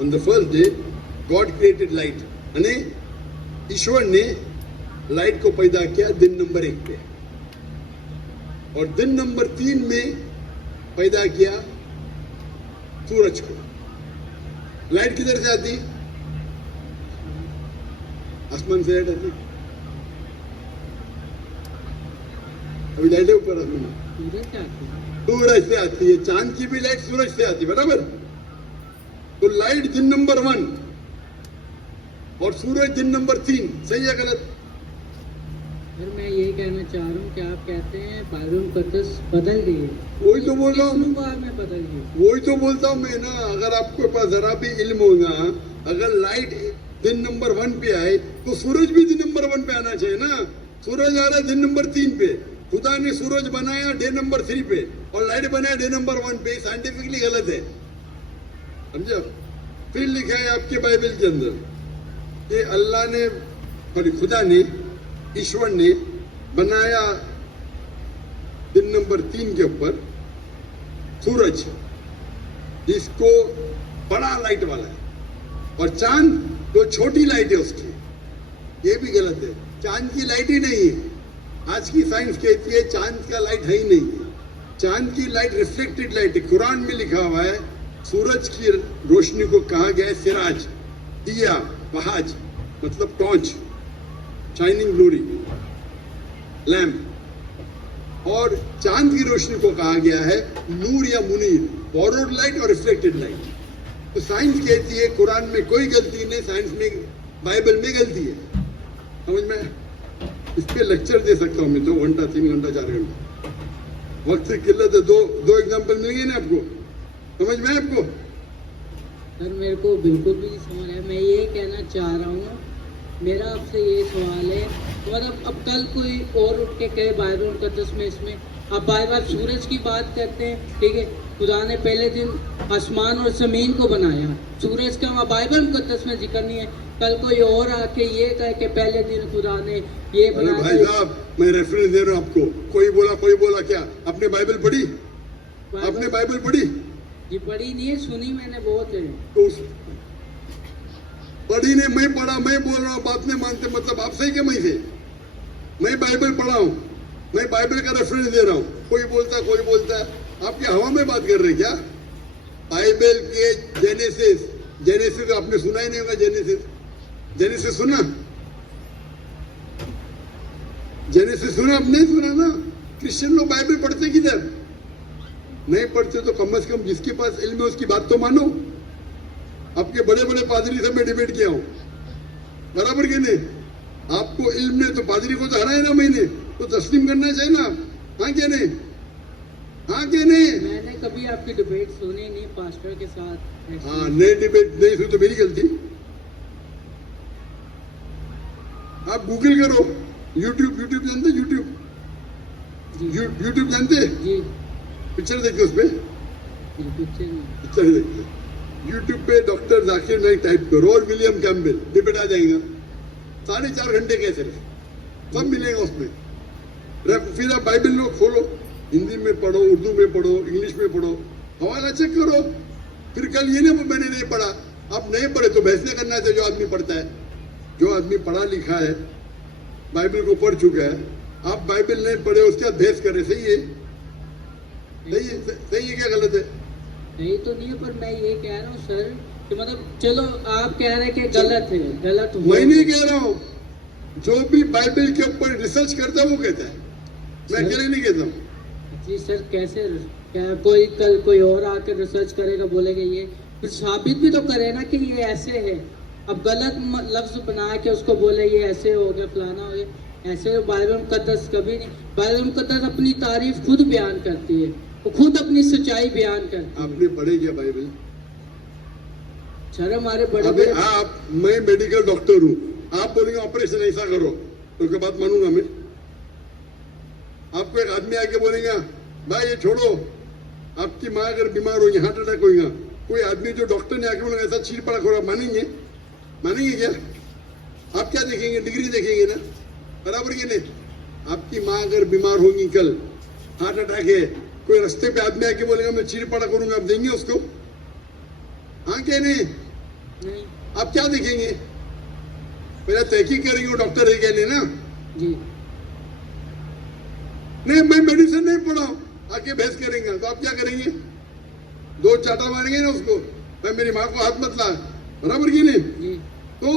On the first day, God created light. અને ઈશ્વરને light को पैदा किया दिन नंबर 1 पे, और दिन नंबर 3 में पैदा किया सूरज को। लाइट किधर से आती? आसमान से लाइट आती। अभी लाइट है ऊपर आसमान में, सूरज से आती है। चांद की भी लाइट सूरज से आती है, बराबर। तो लाइट दिन नंबर 1 और सूरज दिन नंबर 3, सही है गलत? सर मैं यही कहना चाह रहा हूँ कि आप कहते हैं बाइबल मुकद्दस बदल गई है। वही तो बोल रहा हूँ, में बदल गई। वही तो बोलता हूँ मैं ना। अगर आपके पास जरा भी इल्म होगा, अगर लाइट दिन नंबर 1 पे आए तो सूरज भी दिन नंबर 1 पे आना चाहिए ना। सूरज आ रहा है दिन नंबर 3 पे। खुदा ने सूरज बनाया डे नंबर 3 पे और लाइट बनाया डे नंबर 1 पे। साइंटिफिकली गलत है, समझो। फिर लिखा है आपके बाइबल के अंदर कि अल्लाह ने, खुदा ने, ईश्वर ने बनाया दिन नंबर 3 के ऊपर सूरज, जिसको बड़ा लाइट वाला है, और चांद जो छोटी लाइट है उसकी। ये भी गलत है, चांद की लाइट ही नहीं है। आज की साइंस कहती है चांद का लाइट है ही नहीं है। चांद की लाइट रिफ्लेक्टेड लाइट है। कुरान में लिखा हुआ है सूरज की रोशनी को कहा गया है सिराज, दिया, बहाज मतलब टॉर्च, शाइनिंग ग्लोरी, लैम्प। और चांद की रोशनी को कहा गया है नूर या मुनीर, बोरोड लाइट और रिफ्लेक्टेड लाइट। तो साइंस कहती है कुरान में कोई गलती नहीं, साइंस में, बाइबल में गलती है। समझ में? इस पे लेक्चर दे सकता हूँ मैं 2 घंटा, 3 घंटा, 4 घंटा। वक्त से किल्लत है। दो एग्जाम्पल मिल गए ना आपको, समझ में आपको? सर मेरे को बिल्कुल भी नहीं समझ है। मैं ये कहना चाह रहा हूँ, मेरा आपसे ये सवाल है, मतलब अब कल कोई और उठ के कहे बाइबल मुकद्दस में, इसमें अब बाइबल सूरज की बात करते हैं, ठीक है। खुदा ने पहले दिन आसमान और ज़मीन को बनाया, सूरज का वहाँ बाइबल मुकद्दस में जिक्र नहीं है। कल कोई और आके ये कहे कि पहले दिन खुदा ने ये बनाया। भाई साहब मैं रेफरेंस दे रहा हूँ आपको। कोई बोला क्या? आपने बाइबल पढ़ी? आपने बाइबल पढ़ी? ये पढ़ी नहीं है, सुनी मैंने बहुत है। तो पढ़ी नहीं, मैं पढ़ा, मैं बोल रहा हूँ, बात नहीं मानते, मतलब आप सही के मैं से? मैं बाइबल पढ़ा हूँ, मैं बाइबल का रेफरेंस दे रहा हूँ। कोई बोलता है, आप क्या हवा में बात कर रहे हैं क्या? बाइबल के जेनेसिस आपने सुना ही नहीं होगा। जेनेसिस सुना? जेनेसिस सुना? आप नहीं सुना ना। क्रिश्चियन लोग बाइबल पढ़ते किधर? नहीं पढ़ते तो कम से कम जिसके पास इल्म है उसकी बात तो मानो। आपके बड़े बड़े पादरी से मैं डिबेट किया हूं, बराबर के नहीं? आपको इल्म नहीं तो पादरी को तो हराया ना मैंने, तो तस्लीम करना चाहिए ना। हाँ क्या नहीं? हाँ क्या नहीं? मैंने कभी आपकी डिबेट सुनी नहीं पास्टर के साथ। हाँ, नहीं डिबेट नहीं सुनी तो मेरी गलती। आप गूगल करो, यूट्यूब जानते? यूट्यूब जानते? जी। पिक्चर देखते उस पे, पिक्चर देखते यूट्यूब पे डॉक्टर जाकिर नाइक टाइप करो और विलियम कैम्पबेल, डिबेट आ जाएगा। 4.5 घंटे कैसे रहे, सब मिलेगा उसमें। फिर आप बाइबल लो, खोलो, हिंदी में पढ़ो, उर्दू में पढ़ो, इंग्लिश में पढ़ो, हवाला चेक करो। फिर कल ये नहीं मैंने नहीं पढ़ा, आप नहीं पढ़े तो बहस नहीं करना चाहिए। जो आदमी पढ़ता है, जो आदमी पढ़ा लिखा है, बाइबल को पढ़ चुका है, आप बाइबल नहीं पढ़े उसके बाद बहस कर रहे, सही है? सही है क्या गलत है? नहीं तो नहीं है, पर मैं ये कह रहा हूँ सर कि मतलब चलो आप कह रहे हैं कि गलत है, गलत हो। मैं नहीं कह रहा हूँ, जो भी बाइबल के ऊपर रिसर्च करता है वो कहता है, मैं अकेले नहीं कहता हूँ। जी सर, कैसे? क्या कोई कल कोई और आकर रिसर्च करेगा, बोलेगा ये, फिर साबित भी तो करे ना कि ये ऐसे है। अब गलत लफ्ज बना के उसको बोले ये ऐसे हो गया, फलाना हो गया, ऐसे बाइबल मुकद्दस कभी नहीं। बाइबल मुकद्दस अपनी तारीफ खुद बयान करती है, वो खुद अपनी सच्चाई बयान करती है। आपने पढ़े क्या बाइबल? सर हमारे बड़े आप, मैं मेडिकल डॉक्टर हूँ, आप बोलेंगे ऑपरेशन ऐसा करो तो क्या बात मानूंगा मैं? आपको एक आदमी आके बोलेगा भाई ये छोड़ो, आपकी माँ अगर बीमार होगी, हार्ट अटैक होगा, कोई आदमी जो डॉक्टर ने आके बोलेगा ऐसा चीर पड़ा खोरा, मानेंगे? क्या? आप क्या देखेंगे? डिग्री देखेंगे ना, बराबर के नहीं? आपकी माँ अगर बीमार होगी, कल हार्ट अटैक है, कोई रास्ते पे आदमी आके बोलेगा मैं चीर पड़ा करूंगा, आप देंगे उसको? हाँ क्या नहीं? नहीं आप क्या देखेंगे? पहले तहकीक करेंगे वो डॉक्टर है क्या नहीं ना। जी नहीं मैं मेडिसिन नहीं पढ़ा हूं, आके बहस करेंगे तो आप क्या करेंगे? दो चाटा मारेंगे ना उसको, भाई मेरी माँ को हाथ मत ला, बराबर की नहीं? जी तो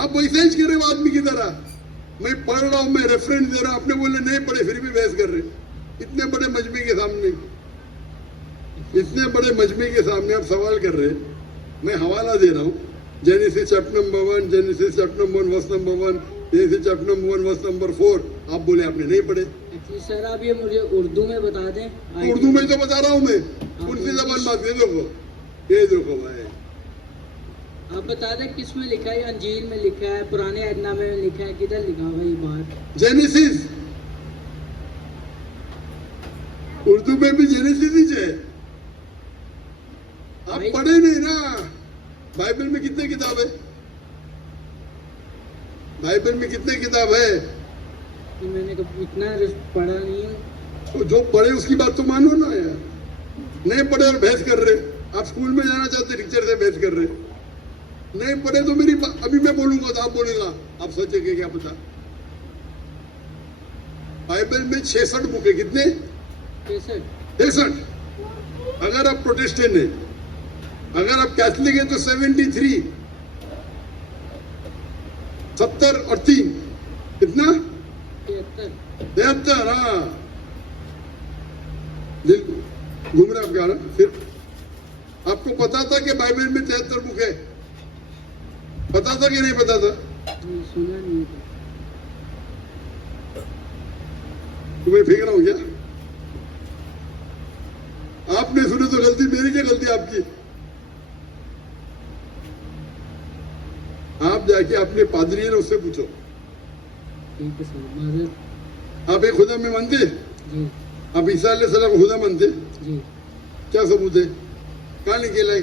आप वैसे ही कर रहे हो आदमी की तरह। मैं पढ़ रहा हूं, मैं रेफरेंस दे रहा हूं, अपने बोले नहीं पढ़े फिर भी बहस कर रहे। इतने बड़े मजमे के सामने, इतने बड़े मजमे के सामने आप सवाल कर रहे। मैं हवाला दे रहा हूं, Genesis chapter number 1, Genesis chapter number 1 verse number 1, Genesis chapter number 1 verse number 4। आप बोले आपने नहीं पढ़े। एक्चुअली सर आप ये मुझे उर्दू में बता दें। उर्दू में तो बता रहा हूं मैं, कौन सी जबान बात? ये देखो भाई, आप बता दें किस में लिखा है? अंजील में लिखा है, पुराने अहदनामे में लिखा है, किधर लिखा हुआ ये बात? जेनेसिस, उर्दू में भी जेनेसिस ही है। आप भाई- पढ़े नहीं ना। बाइबल में कितने किताब है? बाइबल में कितने किताब है? कि मैंने कभी इतना पढ़ा नहीं हूँ। तो जो पढ़े उसकी बात तो मानो ना यार। नहीं पढ़े और बहस कर रहे। आप स्कूल में जाना चाहते, टीचर से बहस कर रहे। नहीं पढ़े तो मेरी अभी मैं बोलूंगा तो आप बोलेगा, आप सोचेंगे क्या पता। बाइबल में 66 बुक है। कितने? 63। अगर आप प्रोटेस्टेंट हैं, अगर आप कैथलिक हैं तो 73। 70 और 3 कितना? 73। हाँ, दिल घूम रहा आपका ना। फिर आपको पता था कि बाइबल में 73 बुक है? पता था कि नहीं पता था? सुना नहीं था। तुम्हें फेंक रहा हूं क्या? आपने सुने तो गलती मेरी, क्या गलती आपकी? आप जाके अपने पादरी है ना उससे पूछो। ठीक है सर, माजर। आप एक खुदा में मानते? जी आप ईसा अलैहिस्सलाम को खुदा मानते? जी। क्या सबूत है? कहाँ लिखे है?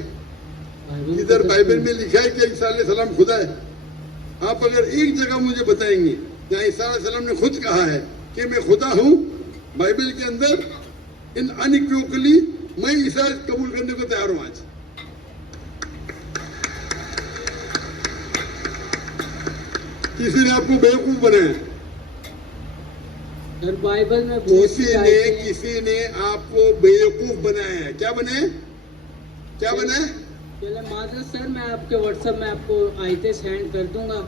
इधर बाइबल में लिखा है कि ईसा अलैहिस्सलाम खुदा है। आप अगर एक जगह मुझे बताएंगे जहाँ ईसा अलैहिस्सलाम ने खुद कहा है कि मैं खुदा हूं, बाइबल के अंदर इन अनइक्विवोकली मैं ईसा कबूल करने को तैयार हूं आज। किसी ने आपको बेवकूफ बनाया? सर बाइबल में बहुत सी आयतें हैं। किसी ने आपको बेवकूफ बनाया है। क्या बनाए? क्या बनाए? चले माजर सर, मैं आपके व्हाट्सएप में आपको आयतें सेंड कर दूंगा,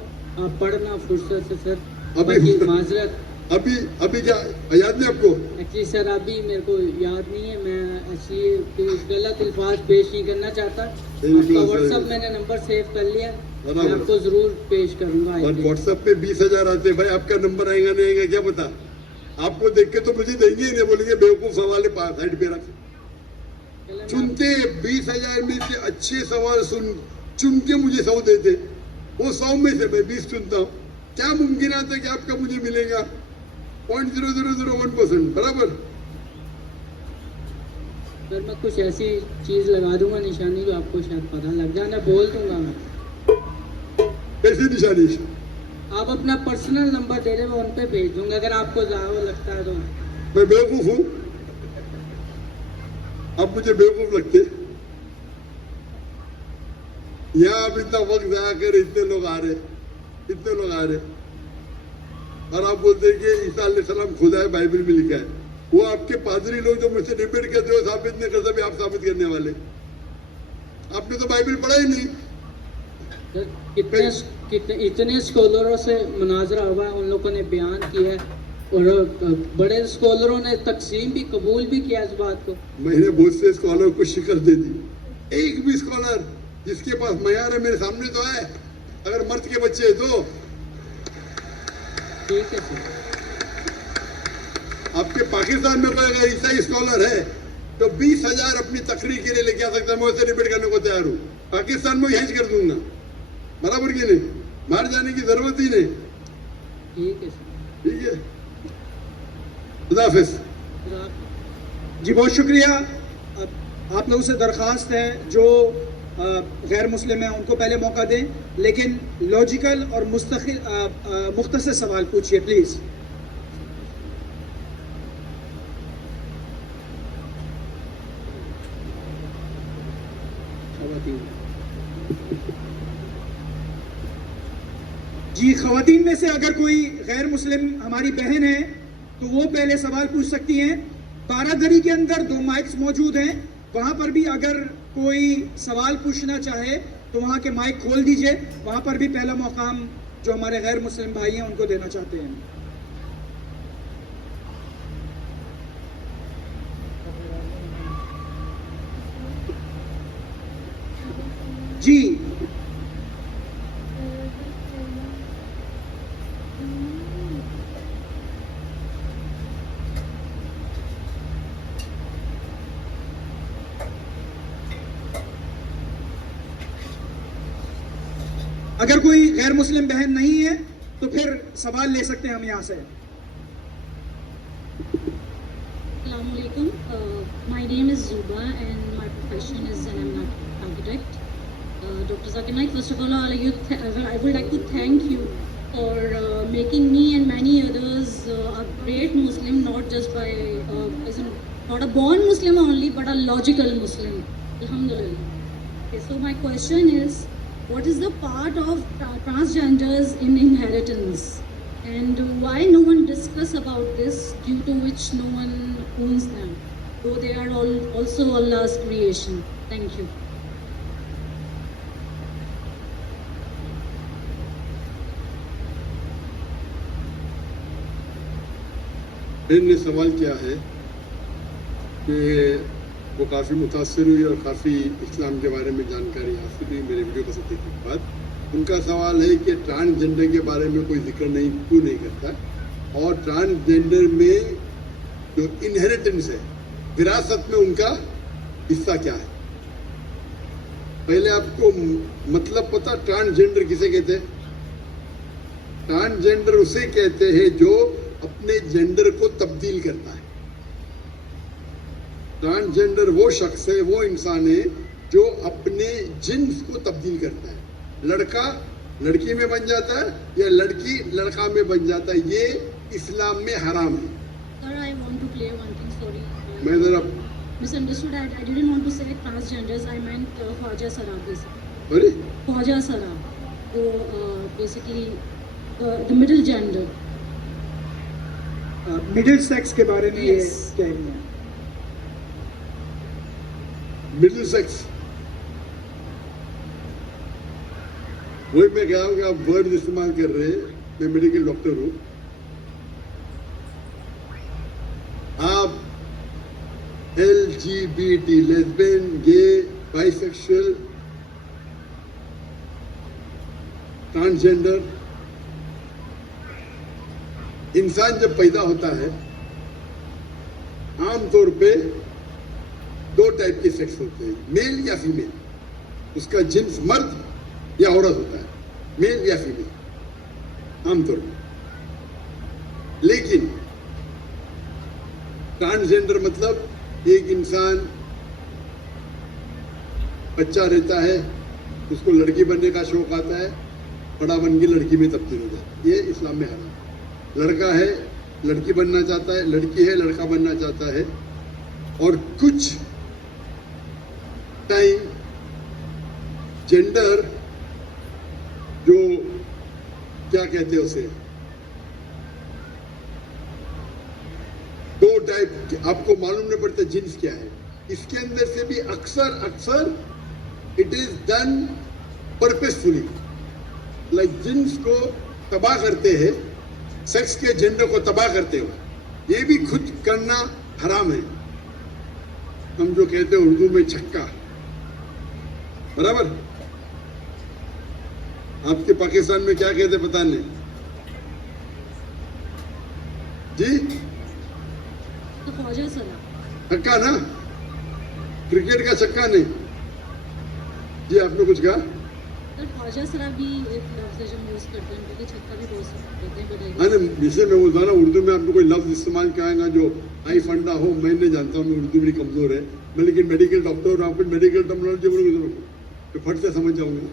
आप पढ़ना फुर्सत से सर। अभी माजरत अभी क्या याद नहीं आपको? एक्चुअली सर अभी मेरे को याद नहीं है, मैं ऐसी कोई गलत अल्फाज पेश नहीं करना चाहता। आपका व्हाट्सएप मैंने नंबर सेव कर लिया, मैं आपको जरूर पेश करूंगा। और व्हाट्सएप पे 20,000 आते हैं भाई, आपका नंबर आएगा नहीं आएगा क्या पता? आपको देख के तो मुझे देंगे ही नहीं, बोलेंगे बेवकूफ सवाल है, साइड पे रख। चुनते 20,000 में से अच्छे सवाल चुन के मुझे 100 देते। वो 100 में से मैं 20 चुनता हूँ। क्या मुमकिन आता है कि आपका मुझे मिलेगा 0.0001%? बराबर। सर मैं कुछ ऐसी चीज लगा दूंगा निशानी जो आपको शायद पता लग जाए, मैं बोल दूंगा। मैं कैसी निशानी? आप अपना पर्सनल नंबर दे रहे, मैं उन पे भेज दूंगा अगर आपको ज्यादा लगता है तो। मैं बेवकूफ हूँ? अब मुझे बेवकूफ लगते? यहाँ अब इतना वक्त जाया कर, इतने लोग आ रहे और आप बोलते हैं कि ईसा अलैहिस्सलाम खुदा है, बाइबल में लिखा है। वो आपके पादरी लोग जो मुझसे डिबेट करते हो साबित नहीं कर सकते, आप साबित करने वाले। आपने तो बाइबल पढ़ा ही नहीं। सर कितने इतने स्कॉलरों से मुनाजरा हुआ है, उन लोगों ने बयान किया है और बड़े स्कॉलरों ने तकसीम भी कबूल भी किया इस बात को। मैंने बहुत से स्कॉलर को शिकस्त दे दी। एक भी स्कॉलर जिसके पास मयार है मेरे सामने तो है, अगर मर्द के बच्चे है तो। ठीक है सर। आपके पाकिस्तान में कोई अगर ईसाई स्कॉलर है तो 20,000 अपनी तकरीर के लिए लेके आ सकता है, मैं उससे डिबेट करने को तैयार हूँ। पाकिस्तान में हैज कर दूंगा, बराबर की नहीं, बाहर जाने की जरूरत ही नहीं। ठीक है सर। ठीक है, खुदा हाफिज। जी बहुत शुक्रिया। आप लोगों से दरख्वास्त है जो गैर मुस्लिम हैं उनको पहले मौका दें, लेकिन लॉजिकल और मुख्तसर सवाल पूछिए प्लीज़। शाबाश। जी, खवातीन में से अगर कोई गैर मुस्लिम हमारी बहन है तो वो पहले सवाल पूछ सकती हैं। बारादरी के अंदर 2 माइक्स मौजूद हैं, वहां पर भी अगर कोई सवाल पूछना चाहे तो वहां के माइक खोल दीजिए। वहां पर भी पहला मौका हम जो हमारे गैर मुस्लिम भाई हैं उनको देना चाहते हैं। जी, अगर कोई गैर मुस्लिम बहन नहीं है तो फिर सवाल ले सकते हैं हम यहाँ से। Assalamualaikum. My name is Zuba and my profession is an architect. Dr. Zakir Naik, first of all, I would like to thank you for making me and many others a great Muslim, not just by, not a born Muslim only, but a logical Muslim. Alhamdulillah. Okay, so my question is, what is the part of transgenders in inheritance? And why no one discuss about this, due to which no one owns them, though they are all also Allah's creation? Thank you. ने सवाल किया है कि वो काफ़ी मुतासर हुई और काफ़ी इस्लाम के बारे में जानकारी हासिल हुई मेरे वीडियो को देखने के बाद। उनका सवाल है कि ट्रांसजेंडर के बारे में कोई जिक्र क्यों नहीं करता, और ट्रांसजेंडर में जो इनहेरिटेंस है, विरासत में उनका हिस्सा क्या है। पहले आपको मतलब पता ट्रांसजेंडर किसे कहते हैं? ट्रांसजेंडर उसे कहते हैं जो अपने जेंडर को तब्दील करता है। ट्रांसजेंडर वो शख्स है, वो इंसान है जो अपने जिन्स को तब्दील करता है। लड़का लड़की में बन जाता है या लड़की लड़का में बन जाता है, ये इस्लाम में हराम है। Sir, I want to clear one thing. Sorry. मैं जरा Misunderstood. I didn't want to say transgenders. I meant Khwaja Sara basically. अरे Khwaja Sara. So basically the middle gender. Middle sex के बारे में ये Yes. कह रही हैं। मिडिल सेक्स, वही मैं कह रहा हूँ कि आप वर्ड इस्तेमाल कर रहे हैं। मैं मेडिकल डॉक्टर हूँ। आप LGBT, लेस्बियन, गे, बाइसेक्सुअल, ट्रांसजेंडर, इंसान जब पैदा होता है आमतौर पे 2 टाइप के सेक्स होते हैं, मेल या फीमेल। उसका जिन्स मर्द या औरत होता है, मेल या फीमेल आमतौर पे। लेकिन ट्रांसजेंडर मतलब एक इंसान बच्चा रहता है, उसको लड़की बनने का शौक आता है, बड़ा बन के लड़की में तब्दील हो जाता है। ये इस्लाम में हराम। लड़का है लड़की बनना चाहता है, लड़की है लड़का बनना चाहता है, और कुछ टाइम जेंडर जो क्या कहते हैं उसे, 2 टाइप आपको मालूम नहीं पड़ता जिन्स क्या है। इसके अंदर से भी अक्सर it is done purposefully, like jeans को तबाह करते हैं, सेक्स के जेंडर को तबाह करते हो, ये भी खुद करना हराम है। हम जो कहते हैं उर्दू में छक्का, बराबर। आपके पाकिस्तान में क्या कहते पता नहीं जी, तो ख्वाजा सरा। छक्का ना, क्रिकेट का छक्का नहीं जी। आपने कुछ कहा? सर ख्वाजा सरा भी एक लफ्ज़ है जो हम यूज़ करते हैं, क्योंकि छक्का भी बहुत सारे कहते हैं, बताइए। हाँ ना, जिसे मैं बोलता हूँ ना, उर्दू में आपने कोई लफ्ज इस्तेमाल कराएगा जो आई फंडा हो, मैं नहीं जानता हूँ, मैं उर्दू मेरी कमजोर है। मैं लेकिन मेडिकल डॉक्टर हूँ, आपको मेडिकल टर्मिनोलॉजी बोलोगे तो फट से समझ जाऊंगा।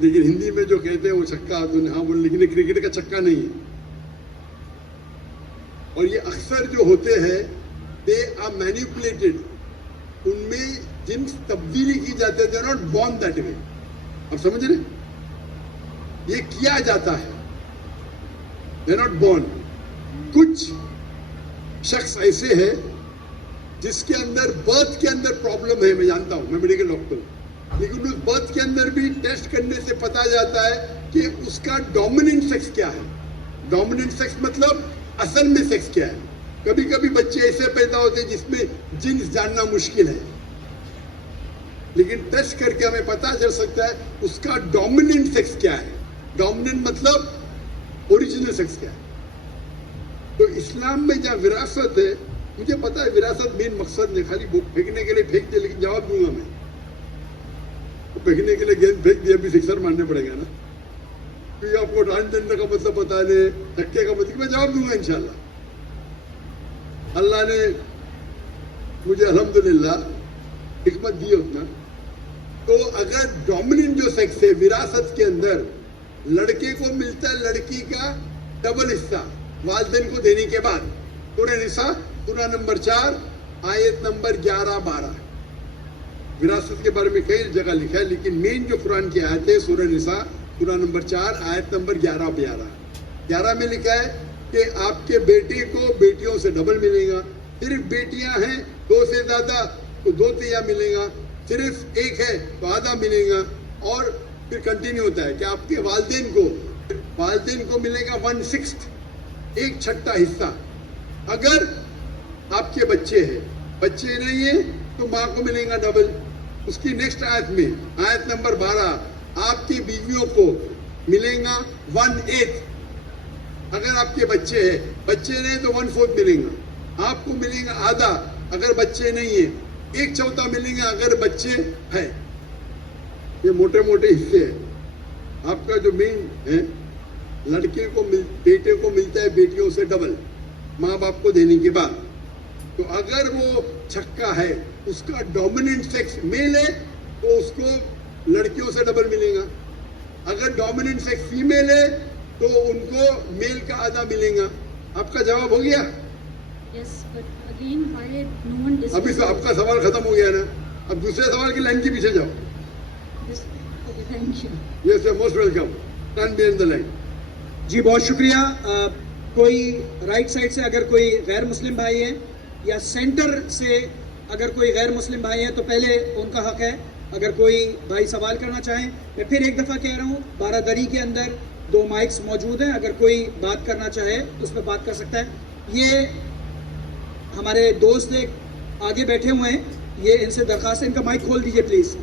लेकिन हिंदी में जो कहते हैं वो छक्का, तो हाँ बोले, लेकिन ये क्रिकेट का छक्का नहीं है। और ये अक्सर जो होते हैं दे आर मैनिपुलेटेड, उनमें जिन्स तब्दीली की जाती है, they are not born that way. आप समझ रहे? ये किया जाता है, दे नॉट बोर्न। कुछ शख्स ऐसे है जिसके अंदर बर्थ के अंदर प्रॉब्लम है, मैं जानता हूं, मैं मेडिकल डॉक्टर हूं, लेकिन उस बर्थ के अंदर भी टेस्ट करने से पता जाता है कि उसका डोमिनेंट सेक्स क्या है। डोमिनेंट सेक्स मतलब असल में सेक्स क्या है। कभी कभी बच्चे ऐसे पैदा होते हैं जिसमें जिन्स जानना मुश्किल है, लेकिन टेस्ट करके हमें पता चल सकता है उसका डोमिनेंट सेक्स क्या है। डोमिनेंट मतलब ओरिजिनल सेक्स क्या है। तो इस्लाम में जहाँ विरासत है, मुझे पता है विरासत मेन मकसद नहीं, खाली फेंकने के लिए फेंक दे, लेकिन जवाब दूंगा मैं। तो फेंकने के लिए गेंद फेंक दिया, अभी सिक्सर मारने पड़ेगा ना, क्योंकि आपको ट्रांसजेंडर का मतलब बता दे, धक्के का मतलब, मैं जवाब दूंगा इंशाल्लाह। अल्लाह ने मुझे अल्हम्दुलिल्लाह हिकमत दी उतना। तो अगर डोमिनेंट जो सेक्स है विरासत के अंदर, लड़के को मिलता है लड़की का डबल हिस्सा वालिदैन को देने के बाद। सूरह निसा सूरह नंबर 4 आयत नंबर 11-12 विरासत के बारे में कई जगह लिखा है, लेकिन मेन जो कुरान की आयत है सूरह निसा सूरह नंबर 4 आयत नंबर 11 में लिखा है कि आपके बेटे को बेटियों से डबल मिलेगा। सिर्फ बेटियां हैं 2 से ज्यादा तो 2 तिहाई मिलेगा, सिर्फ एक है तो आधा मिलेगा। और फिर कंटिन्यू होता है कि आपके वालिदैन को मिलेगा 1/6, 1/6 हिस्सा। अगर आपके बच्चे हैं, बच्चे नहीं है तो माँ को मिलेगा डबल। उसकी नेक्स्ट आयत में आयत नंबर 12 आपकी बीवियों को मिलेगा 1/8। अगर आपके बच्चे हैं, बच्चे नहीं तो 1/4 मिलेगा। आपको मिलेगा आधा अगर बच्चे नहीं है, 1/4 मिलेगा अगर बच्चे हैं। ये मोटे मोटे हिस्से हैं। आपका जो मेन है, बेटे को मिलता है बेटियों से डबल माँ बाप को देने के बाद। तो अगर वो छक्का है, उसका डोमिनेंट सेक्स मेल है, तो उसको लड़कियों से डबल मिलेगा। अगर डोमिनेंट सेक्स फीमेल है तो उनको मेल का आधा मिलेगा। आपका जवाब हो गया? Yes, but again, why no one अभी तो आपका सवाल खत्म हो गया ना, अब दूसरे सवाल की लाइन के पीछे जाओ। Okay, thank you. Yes, most welcome, turn behind the line. जी बहुत शुक्रिया। कोई राइट साइड से अगर कोई गैर मुस्लिम भाई है या सेंटर से अगर कोई गैर मुस्लिम भाई है तो पहले उनका हक है। अगर कोई भाई सवाल करना चाहें, मैं फिर एक दफ़ा कह रहा हूँ, बारादरी के अंदर 2 माइक्स मौजूद हैं, अगर कोई बात करना चाहे तो उस पर बात कर सकता है। ये हमारे दोस्त एक आगे बैठे हुए हैं, ये इनसे दरखास्त है, इनका माइक खोल दीजिए प्लीज़।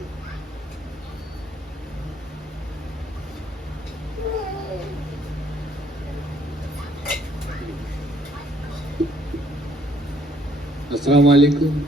अस्सलाम वालेकुम।